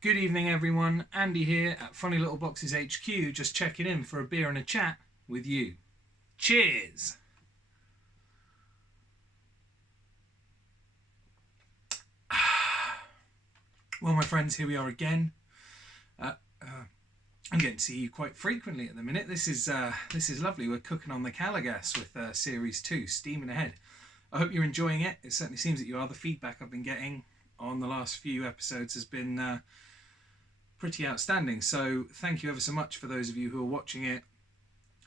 Good evening, everyone. Andy here at Funny Little Boxes HQ, just checking in for a beer and a chat with you. Cheers! Well, my friends, here we are again. I'm getting to see you quite frequently at the minute. This is lovely. We're cooking on the Calagas with Series 2, steaming ahead. I hope you're enjoying it. It certainly seems that you are. The feedback I've been getting on the last few episodes has been pretty outstanding. So thank you ever so much for those of you who are watching it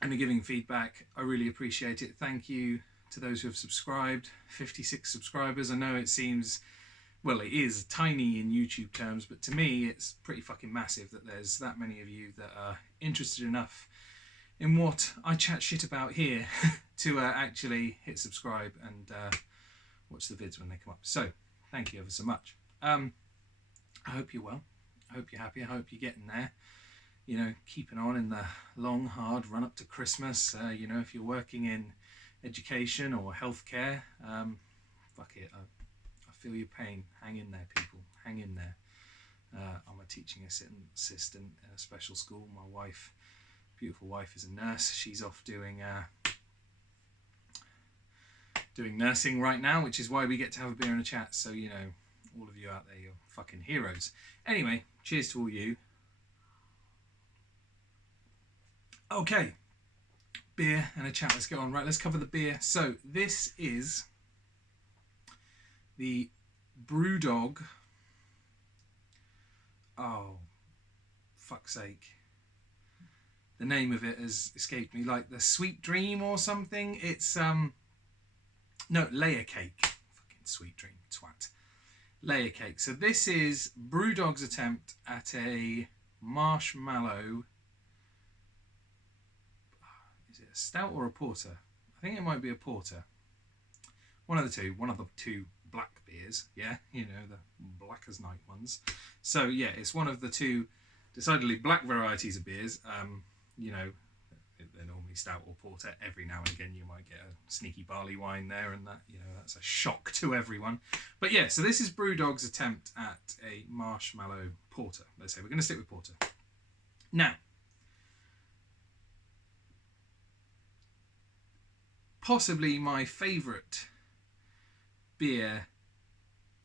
and are giving feedback. I really appreciate it. Thank you to those who have subscribed. 56 subscribers. I know it seems, well, it is tiny in YouTube terms, but to me it's pretty fucking massive that there's that many of you that are interested enough in what I chat shit about here to actually hit subscribe and watch the vids when they come up. So thank you ever so much. I hope you're well. I hope you're happy. I hope you're getting there. You know, keeping on in the long, hard run up to Christmas. You know, if you're working in education or healthcare, fuck it. I feel your pain. Hang in there, people. Hang in there. I'm a teaching assistant in a special school. My wife, beautiful wife, is a nurse. She's off doing nursing right now, which is why we get to have a beer and a chat. So, you know, all of you out there, you're fucking heroes. Anyway, cheers to all you. Okay, beer and a chat. Let's go on. Right, let's cover the beer. So this is the Brewdog. Oh, fuck's sake. The name of it has escaped me. Like the Sweet Dream or something. It's no, Layer Cake. Fucking Sweet Dream, twat. Layer Cake. So this is Brewdog's attempt at a marshmallow. Is it a stout or a porter? I think it might be a porter. One of the two. One of the two black beers. Yeah, you know, the black as night ones. So yeah, it's one of the two decidedly black varieties of beers. You know, they're normally stout or porter. Every now and again you might get a sneaky barley wine there, and that, you know, that's a shock to everyone. But yeah, so this is Brewdog's attempt at a marshmallow porter. Let's say we're going to stick with porter. Now, possibly my favourite beer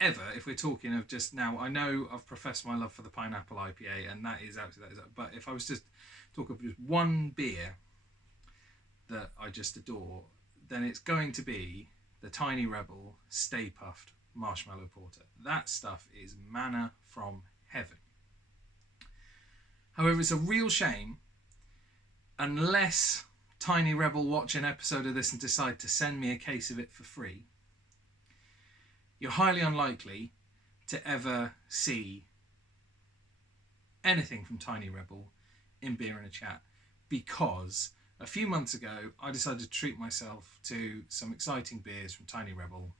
ever, if we're talking of just now. I know I've professed my love for the pineapple IPA, and that is absolutely that. But if I was just talk of just one beer that I just adore, then it's going to be the Tiny Rebel Stay Puft Marshmallow Porter. That stuff is manna from heaven. However, it's a real shame, unless Tiny Rebel watch an episode of this and decide to send me a case of it for free, you're highly unlikely to ever see anything from Tiny Rebel in Beer and a Chat, because a few months ago I decided to treat myself to some exciting beers from Tiny Rebel,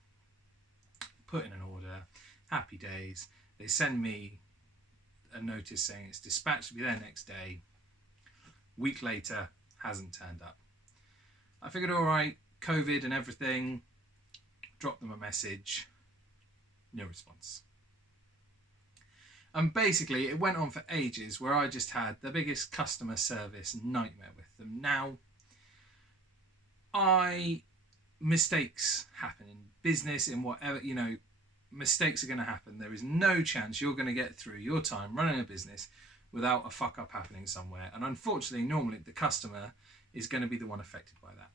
put in an order, happy days. They send me a notice saying it's dispatched to be there next day. Week later, hasn't turned up. I figured, all right, COVID and everything, drop them a message. No response. And basically it went on for ages where I just had the biggest customer service nightmare with them. Now, mistakes happen in business, in whatever, you know, mistakes are going to happen. There is no chance you're going to get through your time running a business without a fuck up happening somewhere. And unfortunately, normally the customer is going to be the one affected by that.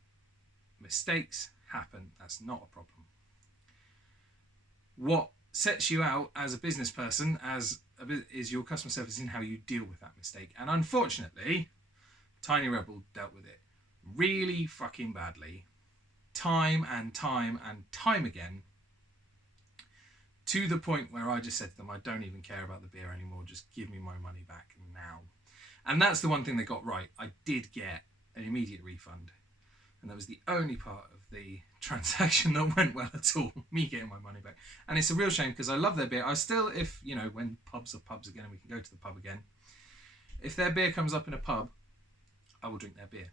Mistakes happen. That's not a problem. What sets you out as a business person is your customer service and how you deal with that mistake. And unfortunately, Tiny Rebel dealt with it really fucking badly, time and time and time again, to the point where I just said to them, I don't even care about the beer anymore, just give me my money back now. And that's the one thing they got right. I did get an immediate refund, and that was the only part of the transaction that went well at all, me getting my money back. And it's a real shame, because I love their beer. I still, if, you know, when pubs are pubs again and we can go to the pub again, if their beer comes up in a pub, I will drink their beer.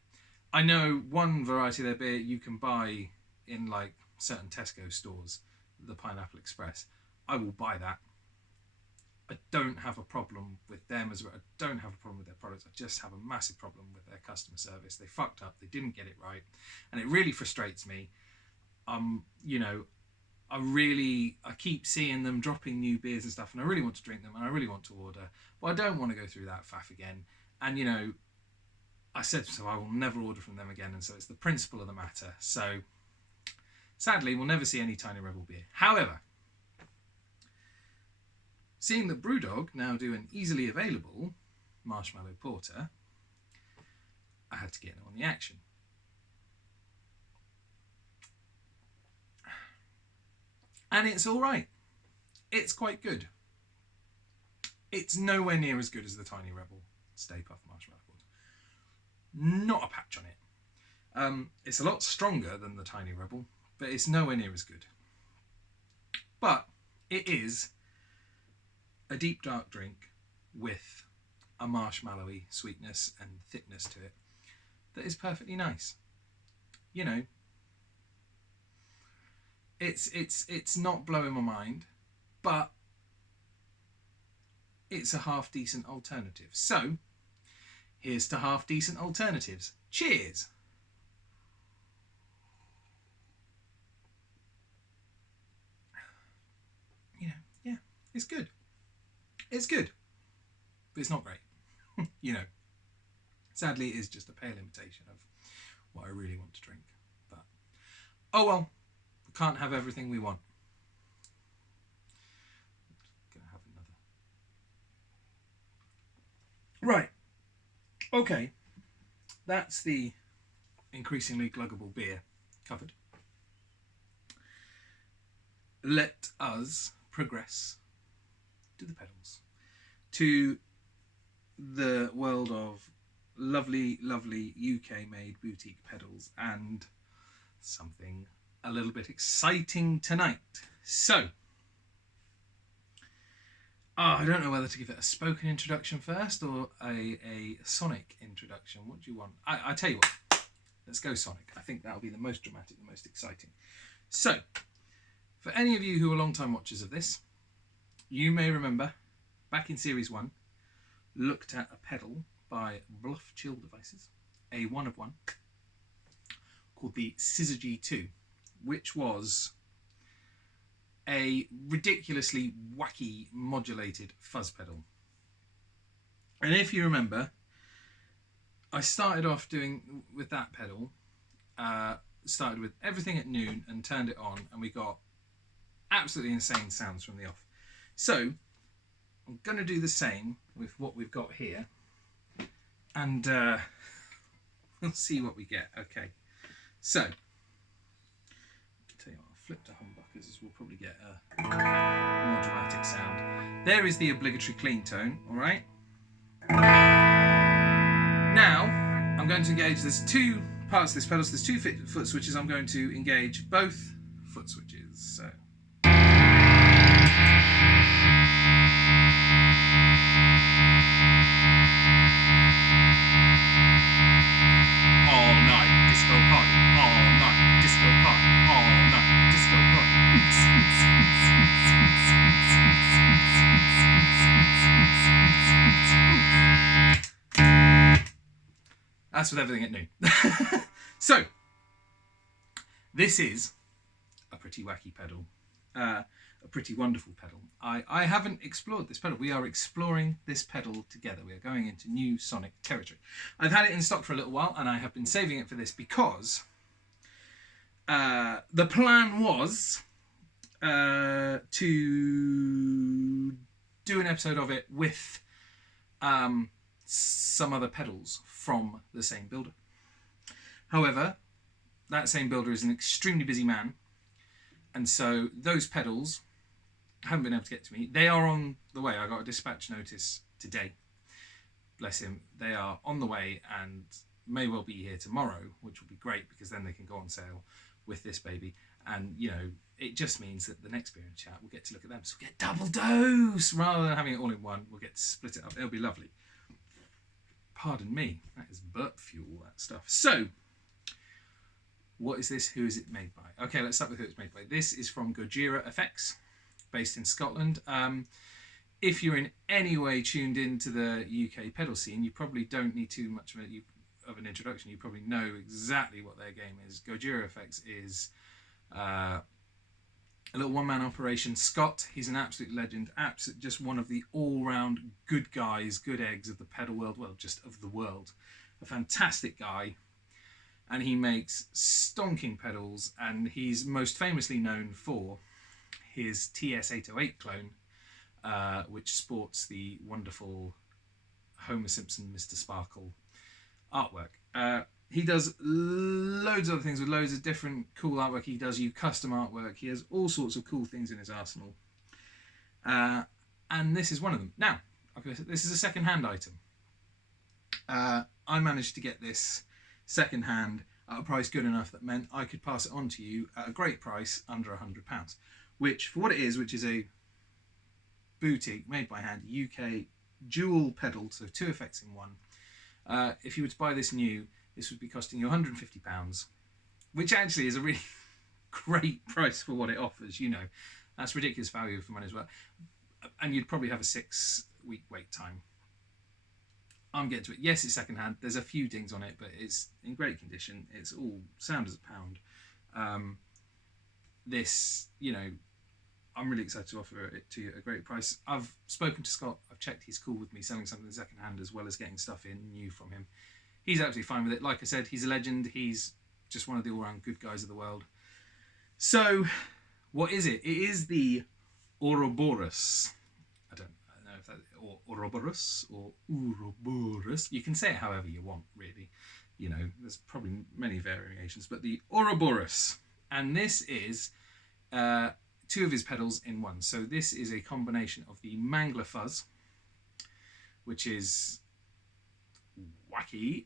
I know one variety of their beer you can buy in like certain Tesco stores, the Pineapple Express. I will buy that. I don't have a problem with them as well. I don't have a problem with their products. I just have a massive problem with their customer service. They fucked up. They didn't get it right, and it really frustrates me. You know, I keep seeing them dropping new beers and stuff, and I really want to drink them, and I really want to order, but I don't want to go through that faff again. And you know, I said to myself, I will never order from them again, and so it's the principle of the matter. So sadly, we'll never see any Tiny Rebel beer. However, seeing that Brewdog now do an easily available marshmallow porter, I had to get on the action. And it's all right. It's quite good. It's nowhere near as good as the Tiny Rebel Stay Puft Marshmallow Porter. Not a patch on it. It's a lot stronger than the Tiny Rebel, but it's nowhere near as good. But it is a deep dark drink with a marshmallowy sweetness and thickness to it that is perfectly nice. You know, it's not blowing my mind, but it's a half decent alternative. So here's to half decent alternatives. Cheers. You know, yeah, it's good. It's good, but it's not great. You know, sadly, it is just a pale imitation of what I really want to drink. But oh well, we can't have everything we want. Gonna have another. Right. Okay. That's the increasingly gluggable beer covered. Let us progress to the pedals, to the world of lovely, lovely UK-made boutique pedals and something a little bit exciting tonight. So, I don't know whether to give it a spoken introduction first or a sonic introduction. What do you want? I tell you what, let's go sonic. I think that'll be the most dramatic, the most exciting. So, for any of you who are long-time watchers of this, you may remember, back in Series 1, looked at a pedal by Bluff Chill Devices, a one-of-one, called the Scissor G2, which was a ridiculously wacky modulated fuzz pedal. And if you remember, I started off doing with that pedal, started with everything at noon and turned it on, and we got absolutely insane sounds from the off. So I'm going to do the same with what we've got here, and we'll see what we get. Okay, so I'll tell you what, I'll flip to humbuckers as we'll probably get a more dramatic sound. There is the obligatory clean tone, all right? Now I'm going to engage, there's two parts of this pedal, so there's two foot switches. I'm going to engage both foot switches. So all night disco party, all night disco party, all night disco party. That's with everything at noon. So this is a pretty wacky pedal, a pretty wonderful pedal. I haven't explored this pedal. We are exploring this pedal together. We are going into new sonic territory. I've had it in stock for a little while, and I have been saving it for this because the plan was to do an episode of it with some other pedals from the same builder. However, that same builder is an extremely busy man, and so those pedals haven't been able to get to me. They are on the way. I got a dispatch notice today. Bless him. They are on the way and may well be here tomorrow, which will be great because then they can go on sale with this baby. And, you know, it just means that the next beer and chat, we'll get to look at them. So we'll get double dose rather than having it all in one. We'll get to split it up. It'll be lovely. Pardon me. That is burp fuel, that stuff. So, what is this? Who is it made by? Okay, let's start with who it's made by. This is from Gojira Effects, based in Scotland. if you're in any way tuned into the UK pedal scene, you probably don't need too much of an introduction. You probably know exactly what their game is. Gojira Effects is a little one-man operation. Scott, he's an absolute legend, just one of the all-round good guys, good eggs of the pedal world, well, just of the world. A fantastic guy, and he makes stonking pedals, and he's most famously known for his TS-808 clone, which sports the wonderful Homer Simpson, Mr. Sparkle artwork. He does loads of other things with loads of different cool artwork. He does you custom artwork. He has all sorts of cool things in his arsenal. And this is one of them. Now, this is a second-hand item. I managed to get this second-hand at a price good enough that meant I could pass it on to you at a great price, under £100. Which, for what it is, which is a boutique, made by hand, UK dual pedal, so 2 effects in one. If you were to buy this new, this would be costing you £150, which actually is a really great price for what it offers. You know, that's ridiculous value for money as well. And you'd probably have a 6-week wait time. I'm getting to it. Yes, it's secondhand. There's a few dings on it, but it's in great condition. It's all sound as a pound. This, you know, I'm really excited to offer it to you at a great price. I've spoken to Scott. I've checked he's cool with me selling something secondhand as well as getting stuff in new from him. He's absolutely fine with it. Like I said, he's a legend. He's just one of the all-round good guys of the world. So, what is it? It is the Ouroboros. I don't know if that or Ouroboros or Ouroboros. You can say it however you want, really. You know, there's probably many variations, but the Ouroboros, and this is 2 of his pedals in one. So this is a combination of the Mangler Fuzz, which is wacky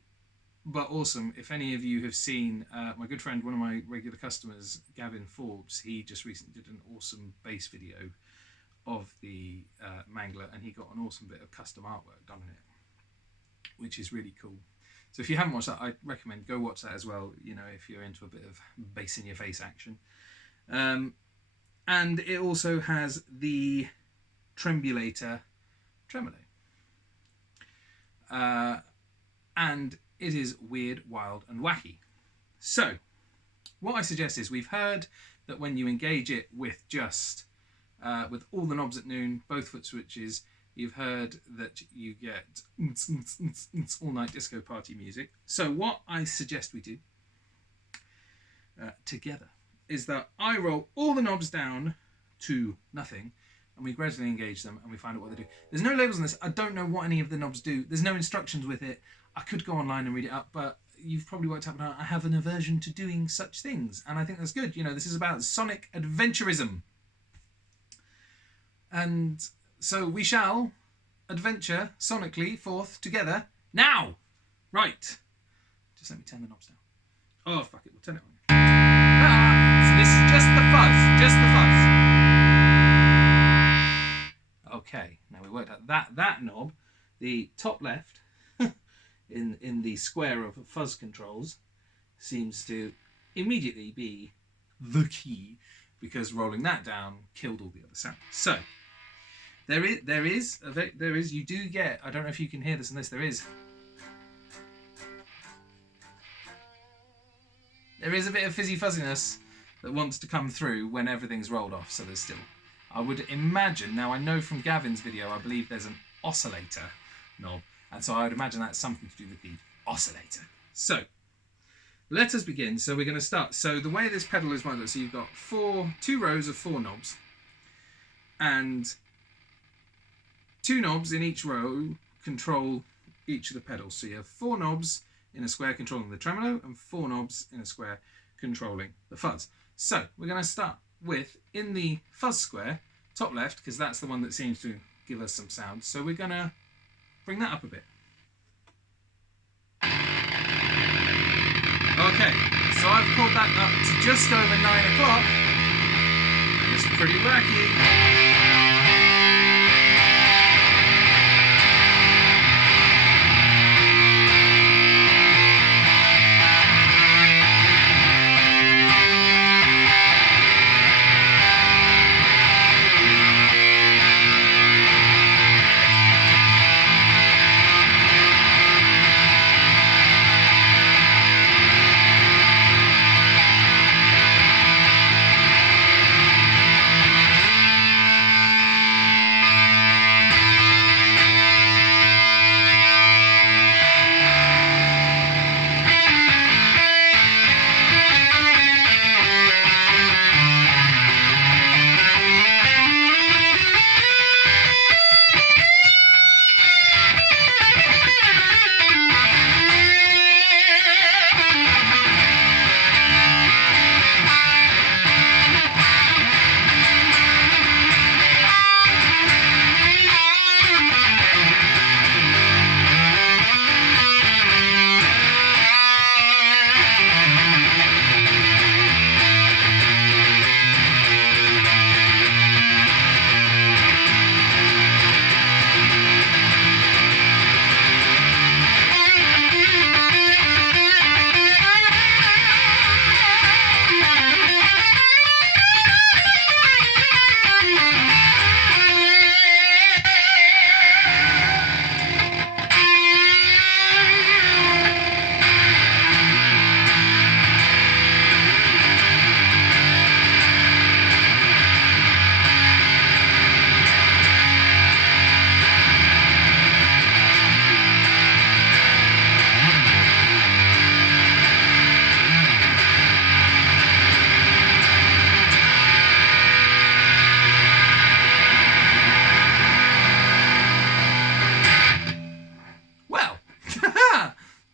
but awesome. If any of you have seen my good friend, one of my regular customers, Gavin Forbes, he just recently did an awesome bass video of the Mangler, and he got an awesome bit of custom artwork done in it, which is really cool. So if you haven't watched that, I recommend go watch that as well, you know, if you're into a bit of bass in your face action. And it also has the Trembulator tremolo. And it is weird, wild, and wacky. So, what I suggest is, we've heard that when you engage it with just, with all the knobs at noon, both foot switches, you've heard that you get all-night disco party music. So what I suggest we do together is that I roll all the knobs down to nothing, and we gradually engage them, and we find out what they do. There's no labels on this. I don't know what any of the knobs do. There's no instructions with it. I could go online and read it up, but you've probably worked out I have an aversion to doing such things, and I think that's good. You know, this is about sonic adventurism. And so we shall adventure sonically forth together now. Right. Just let me turn the knobs down. Oh, fuck it. We'll turn it on. So this is just the fuzz. Okay. Now we worked out that knob, the top left, in the square of fuzz controls, seems to immediately be the key, because rolling that down killed all the other sounds. So there is you do get, I don't know if you can hear this in this, there is a bit of fizzy fuzziness that wants to come through when everything's rolled off. So there's still, I would imagine, now I know from Gavin's video, I believe there's an oscillator knob, and so I would imagine that's something to do with the oscillator. So let us begin. So we're going to start. So the way this pedal is mounted, so you've got 2 rows of 4 knobs, and 2 knobs in each row control each of the pedals. So you have 4 knobs in a square controlling the tremolo, and 4 knobs in a square controlling the fuzz. So we're going to start with, in the fuzz square, top left, because that's the one that seems to give us some sound. So we're going to bring that up a bit. Okay, so I've pulled that up to just over 9 o'clock. It's pretty wacky.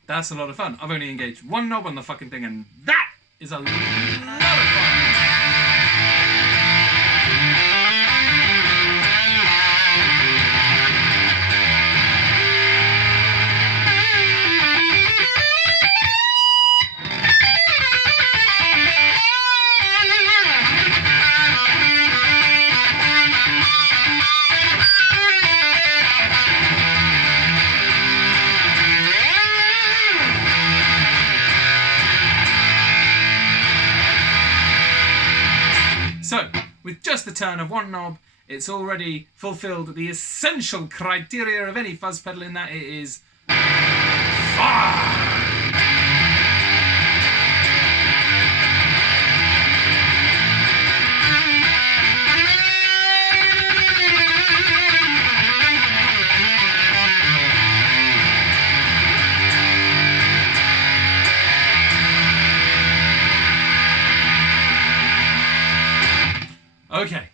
That's a lot of fun. I've only engaged one knob on the fucking thing, and that is a lot of fun. So, with just the turn of one knob, it's already fulfilled the essential criteria of any fuzz pedal in that it is fun. Okay,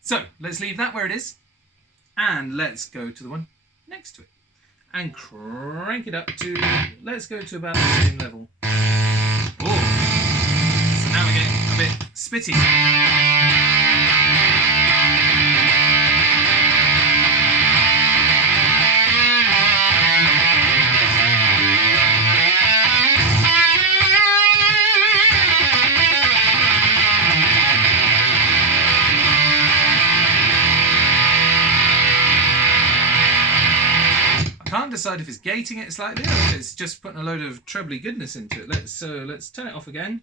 so let's leave that where it is, and let's go to the one next to it, and crank it up to, let's go to about the same level. Oh, so now we're getting a bit spitty. Can't decide if it's gating it slightly or if it's just putting a load of trebly goodness into it. Let's turn it off again.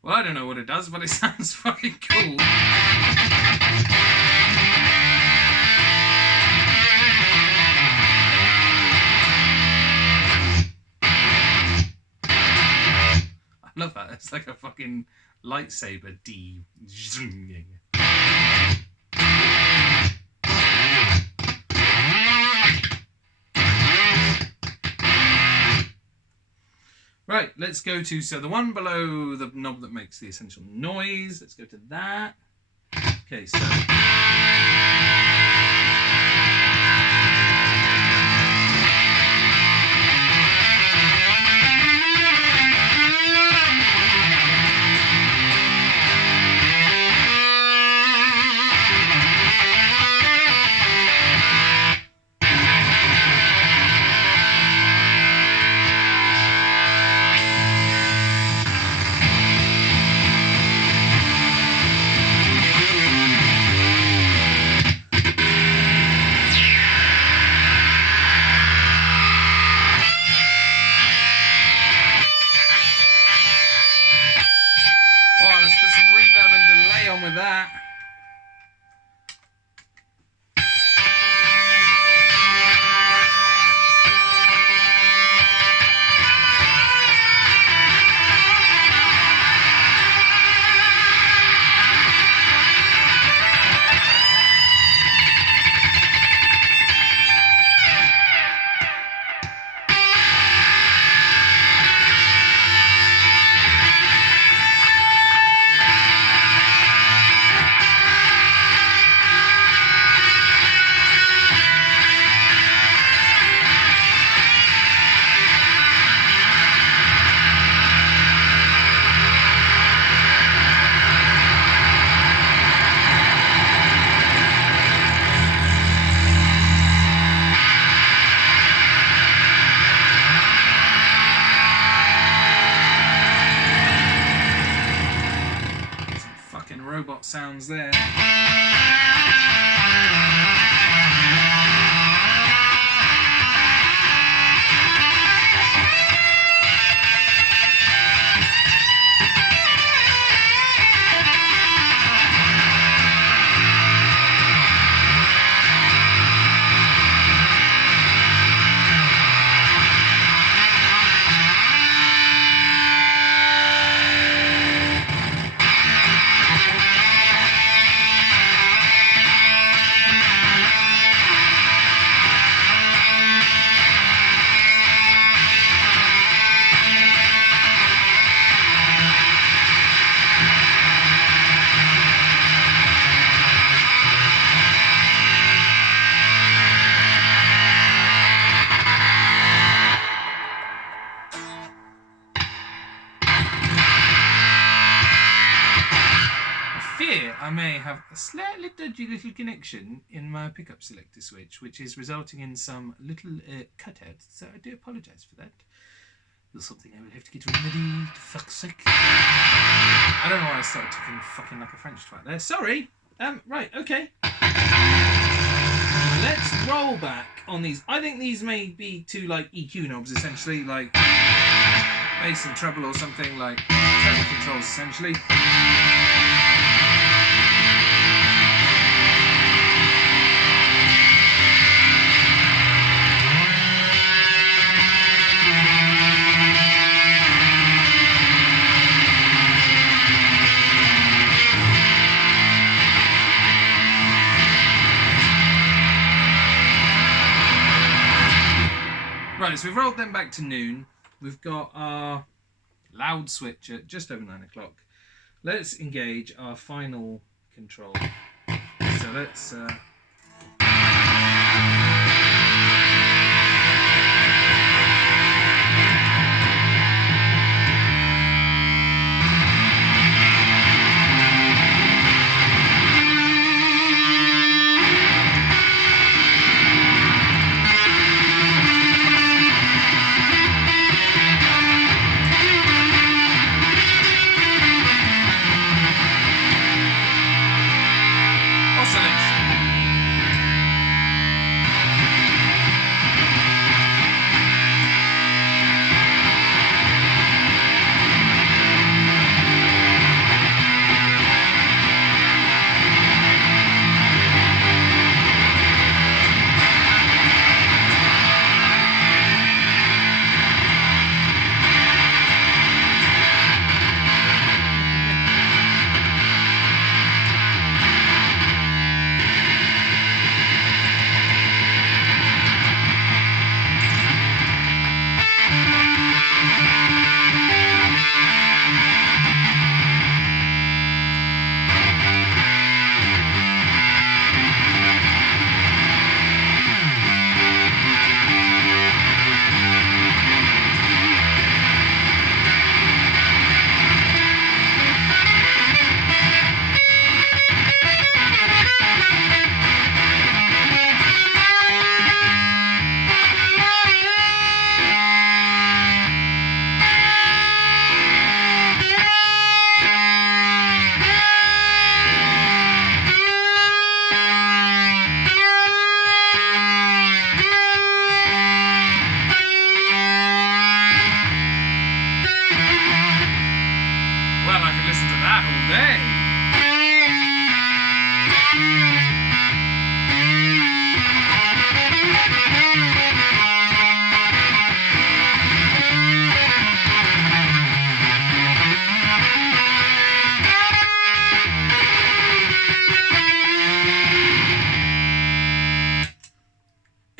Well, I don't know what it does, but it sounds fucking cool. I love that. It's like a fucking lightsaber D. Right, let's go to, so the one below the knob that makes the essential noise, let's go to that. Okay, so... dot sounds there. I may have a slightly dodgy little connection in my pickup selector switch, which is resulting in some little cutouts, so I do apologise for that. There's something I will have to get remedied, for fuck's sake. I don't know why I started talking fucking like a French twat there. Sorry! Right, okay. Let's roll back on these. I think these may be two, like, EQ knobs, essentially, like bass and treble or something, like tone controls, essentially. Right, so we've rolled them back to noon. We've got our loud switch at just over 9 o'clock. Let's engage our final control. So let's...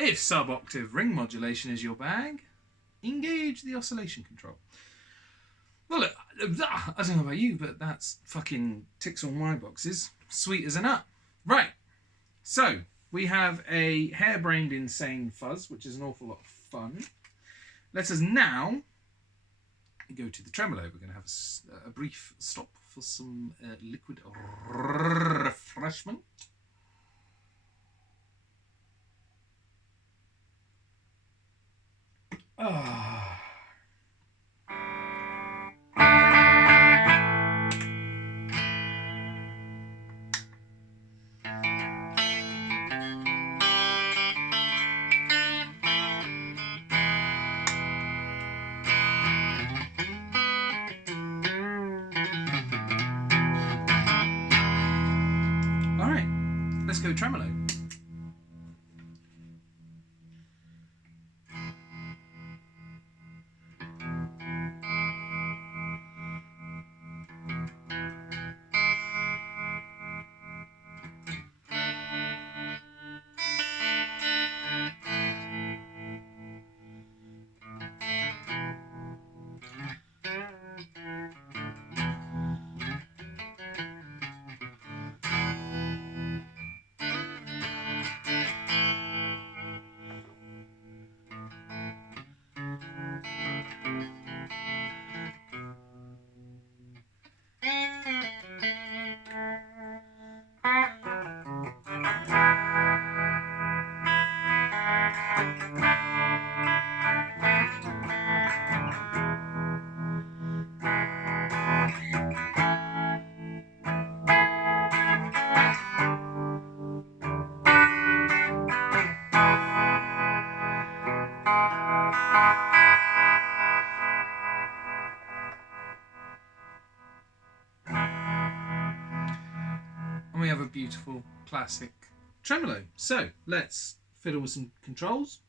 If sub-octave ring modulation is your bag, engage the oscillation control. Well, look, I don't know about you, but that's fucking ticks all my boxes. Sweet as a nut. Right, so we have a harebrained insane fuzz, which is an awful lot of fun. Let us now go to the tremolo. We're going to have a brief stop for some liquid refreshment. let's go tremolo. And we have a beautiful classic tremolo. So let's fiddle with some controls.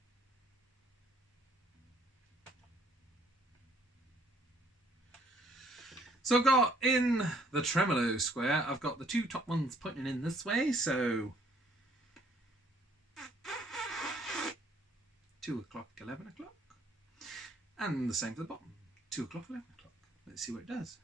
So I've got in the tremolo square, I've got the two top ones pointing in this way, so 2 o'clock, 11 o'clock. And the same for the bottom, 2 o'clock, 11 o'clock. Let's see what it does.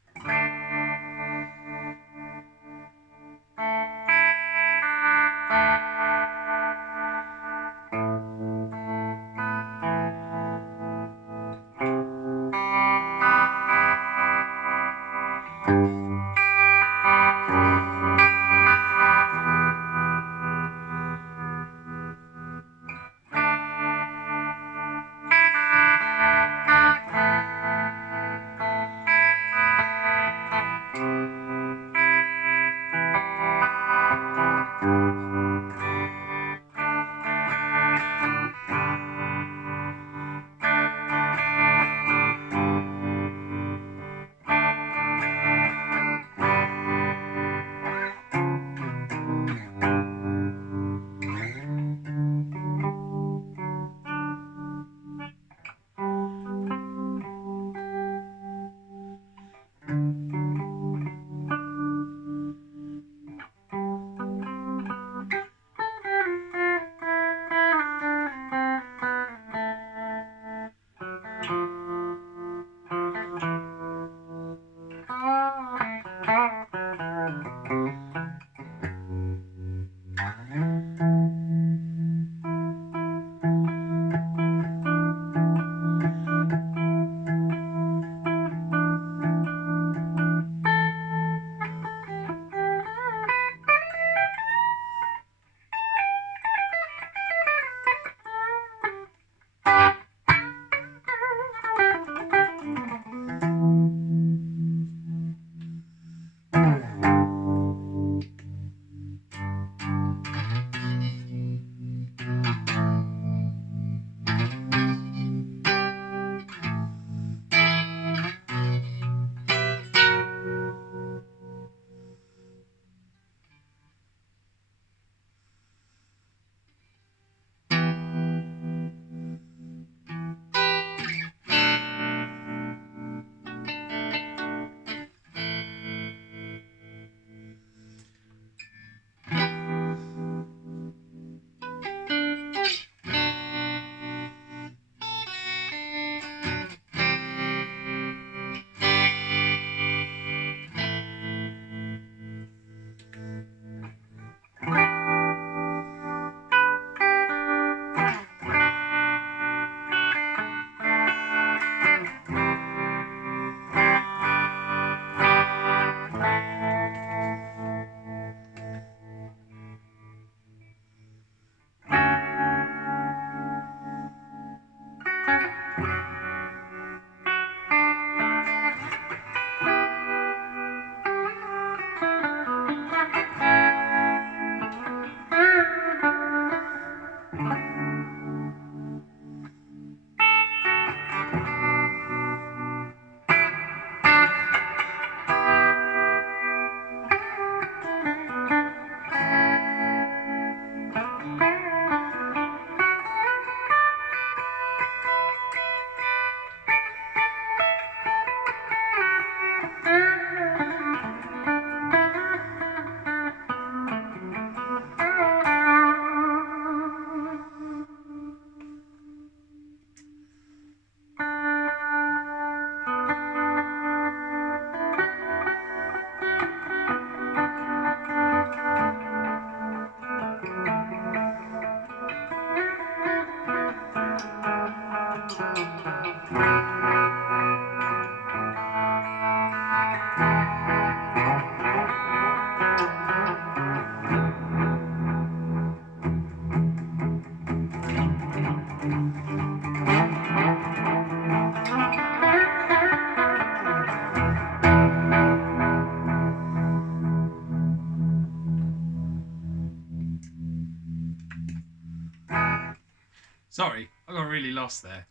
Sorry, I got really lost there.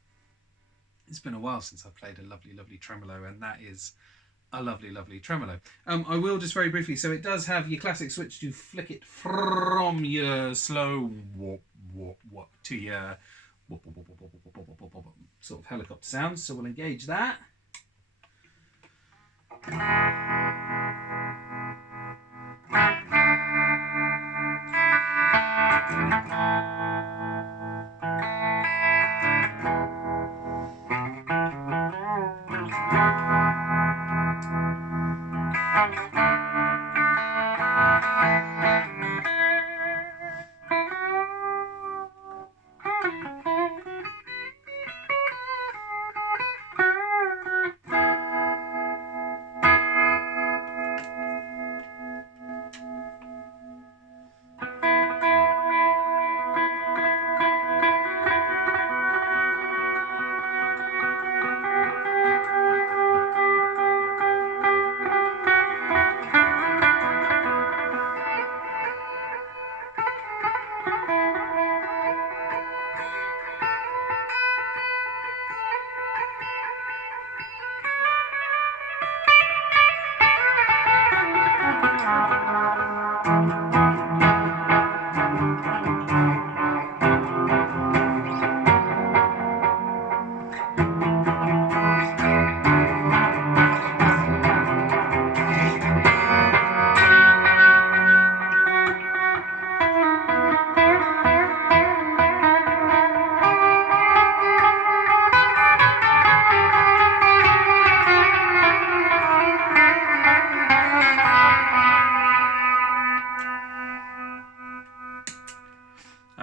It's been a while since I've played a lovely, lovely tremolo, and that is a lovely, lovely tremolo. I will just very briefly, so it does have your classic switch to flick it from your slow whoop, whoop, whoop, to your whoop, whoop, whoop, whoop, whoop, whoop, whoop, whoop, sort of helicopter sounds. So we'll engage that.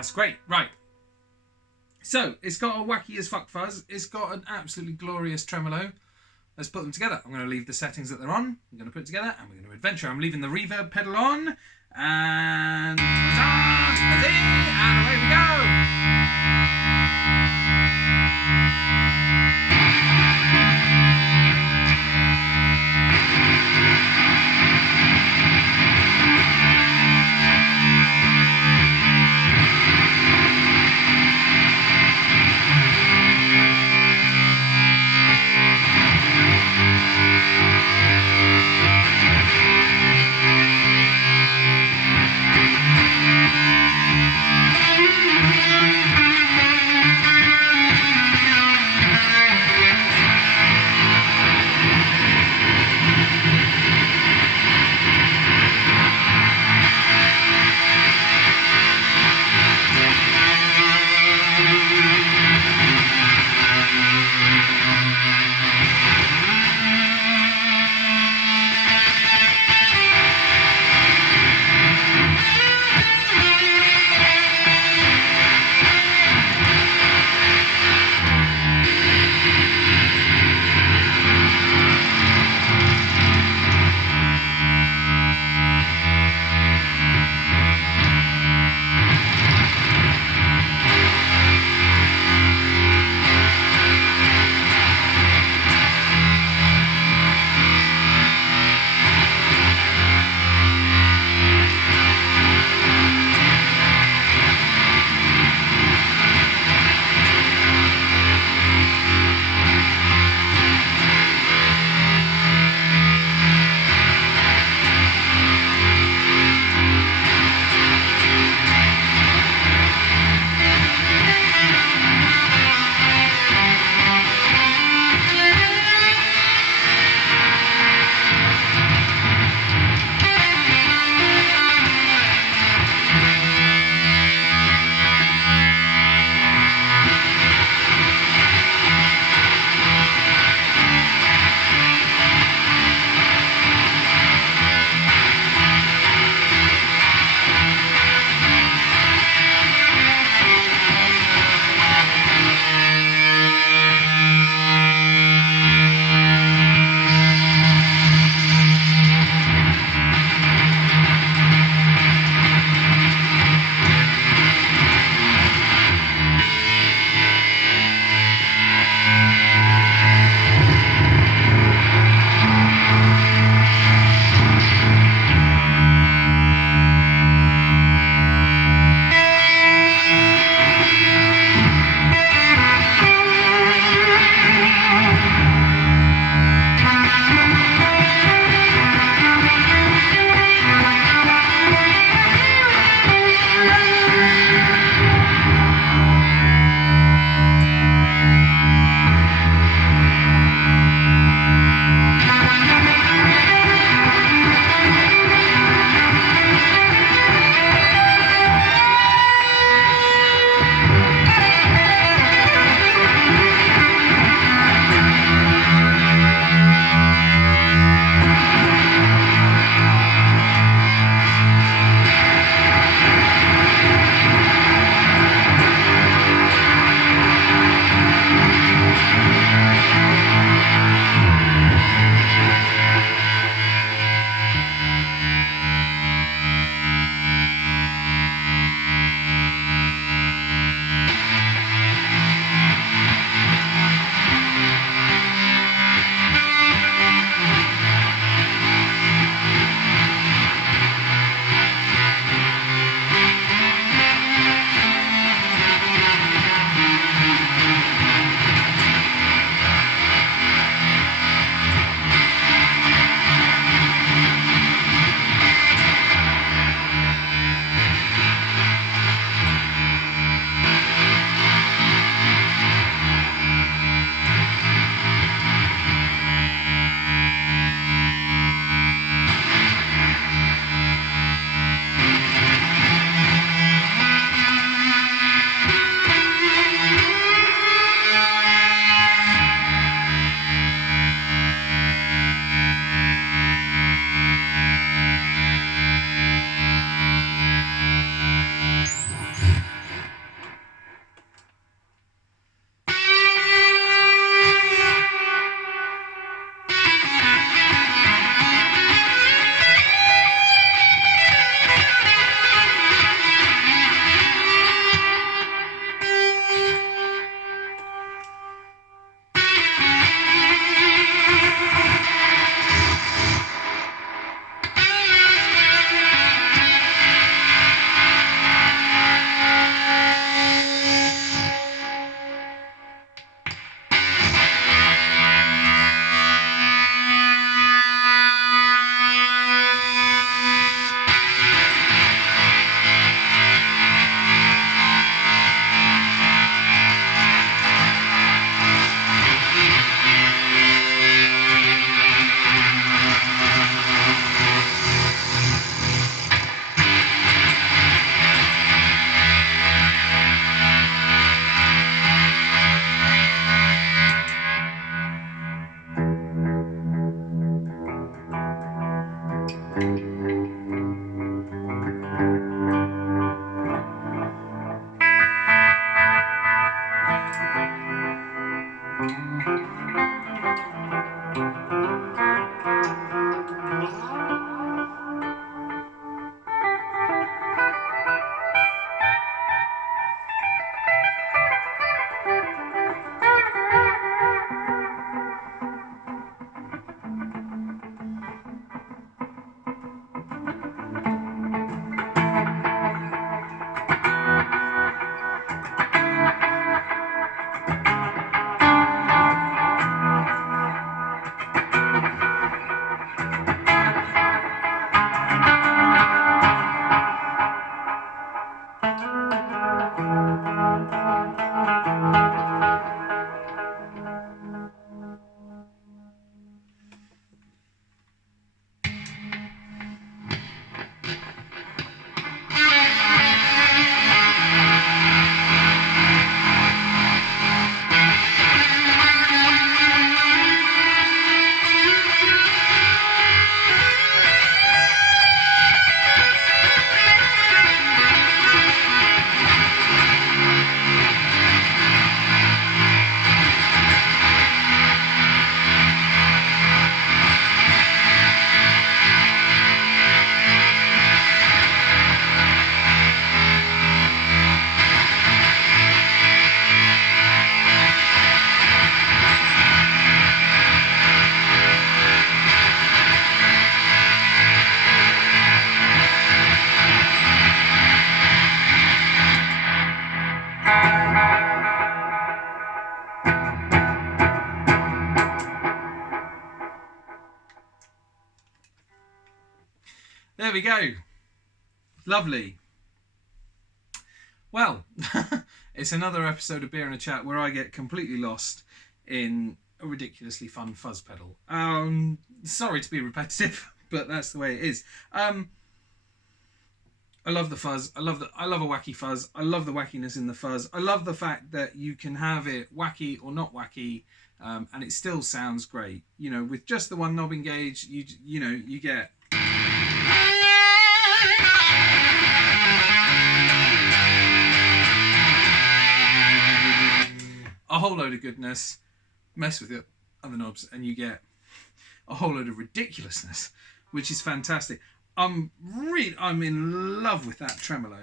That's great. Right. So, it's got a wacky as fuck fuzz. It's got an absolutely glorious tremolo. Let's put them together. I'm going to leave the settings that they're on. I'm going to put it together and we're going to adventure. I'm leaving the reverb pedal on. And away we go. There we go. Lovely. Well, it's another episode of Beer and a Chat where I get completely lost in a ridiculously fun fuzz pedal. Sorry to be repetitive, but that's the way it is. I love the fuzz. I love a wacky fuzz. I love the wackiness in the fuzz. I love the fact that you can have it wacky or not wacky, and it still sounds great. You know, with just the one knob engaged, you know you get a whole load of goodness. Mess with the other knobs, and you get a whole load of ridiculousness, which is fantastic. I'm in love with that tremolo.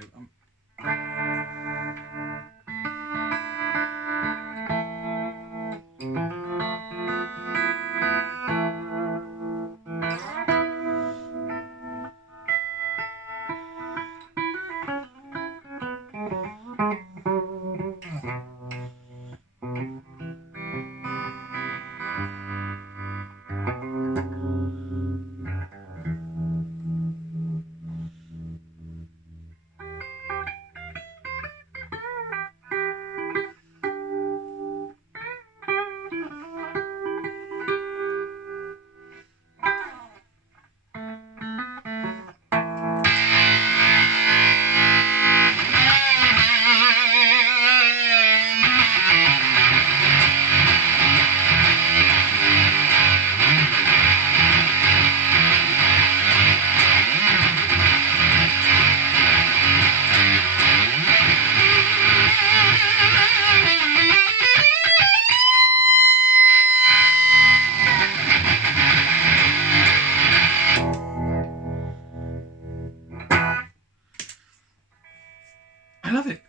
I love it.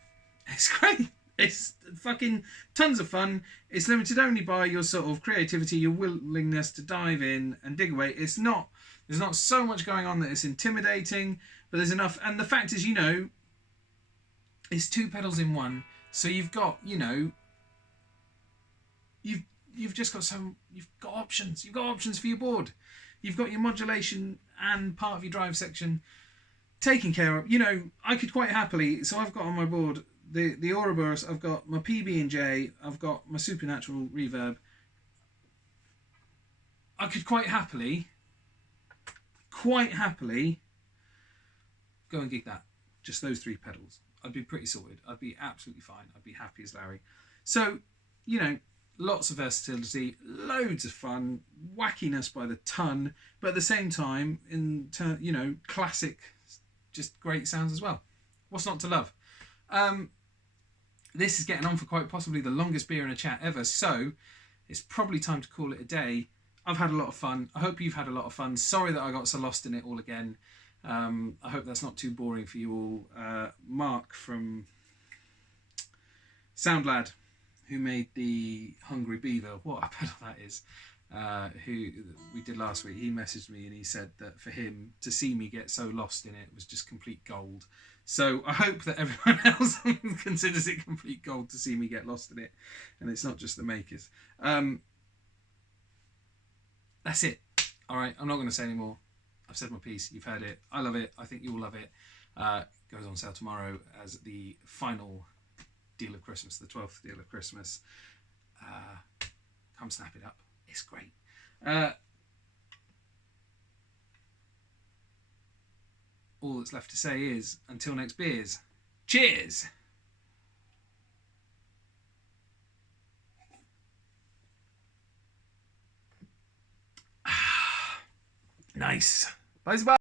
It's great. It's fucking tons of fun. It's limited only by your sort of creativity, your willingness to dive in and dig away. There's not so much going on that it's intimidating, but there's enough. And the fact is, you know, it's two pedals in one. So you've got, you know, you've just got you've got options. You've got options for your board. You've got your modulation and part of your drive section taken care of. You know, I could quite happily, so I've got on my board the Ouroboros, I've got my PB&J, I've got my Supernatural reverb. I could quite happily go and gig that. Just those three pedals. I'd be pretty sorted. I'd be absolutely fine. I'd be happy as Larry. So, you know, lots of versatility, loads of fun, wackiness by the ton, but at the same time, you know, classic, just great sounds as well. What's not to love? This is getting on for quite possibly the longest Beer and a Chat ever, so it's probably time to call it a day. I've had a lot of fun. I hope you've had a lot of fun. Sorry that I got so lost in it all again. I hope that's not too boring for you all. Mark from Soundlad, who made the Hungry Beaver, what a pedal that is, who we did last week, he messaged me and he said that for him to see me get so lost in it was just complete gold. So I hope that everyone else considers it complete gold to see me get lost in it, and it's not just the makers. That's it. All right, I'm not going to say any more. I've said my piece. You've heard it. I love it. I think you'll love it. Goes on sale tomorrow as the final deal of Christmas, the 12th deal of Christmas. Come snap it up. It's great. All that's left to say is, until next beers, cheers! Nice. Bye bye.